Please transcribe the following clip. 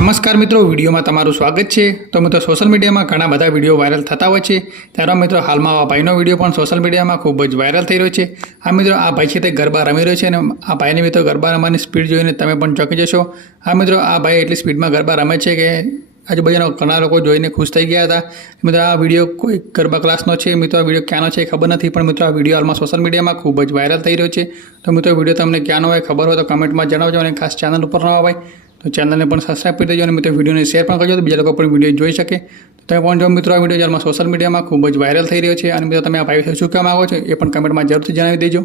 નમસ્કાર મિત્રો, વિડીયોમાં તમારું સ્વાગત છે. તો મિત્રો સોશિયલ મીડિયામાં ઘણા બધા વીડિયો વાયરલ થતા હોય છે. ત્યારે મિત્રો, હાલમાં આ ભાઈનો વીડિયો પણ સોશિયલ મીડિયામાં ખૂબ જ વાયરલ થઈ રહ્યો છે. આ મિત્રો, આ ભાઈ છે તે ગરબા રમી રહ્યો છે અને આ ભાઈને મિત્રો ગરબા રમવાની સ્પીડ જોઈને તમે પણ ચોંકી જશો. આ મિત્રો, આ ભાઈ એટલી સ્પીડમાં ગરબા રમે છે કે આજુબાજુના ઘણા લોકો જોઈને ખુશ થઈ ગયા હતા. મિત્રો, આ વીડિયો કોઈ ગરબા ક્લાસનો છે, મિત્રો, આ વીડિયો ક્યાંનો છે ખબર નથી, પણ મિત્રો, આ વીડિયો હાલમાં સોશિયલ મીડિયામાં ખૂબ જ વાયરલ થઈ રહ્યો છે. તો મિત્રો વીડિયો તમને ક્યાંનો હોય ખબર હોય તો કમેન્ટમાં જણાવજો અને ખાસ ચેનલ ઉપર ન હોય તો ચેનલને પણ સબસ્ક્રાઈબ કરી દેજો અને મિત્રો વિડીયોને શેર પણ કરજો તો બીજા લોકો પણ વીડિયો જોઈ શકે. તો તમે પણ જો મિત્રો? આ વીડિયો હાલમાં સોશિયલ મીડિયામાં ખૂબ જ વાયરલ થઈ રહ્યો છે અને મિત્રો તમે આ ભાઈ શું કહેવા માગો છો એ પણ કમેન્ટમાં જરૂરથી જણાવી દેજો.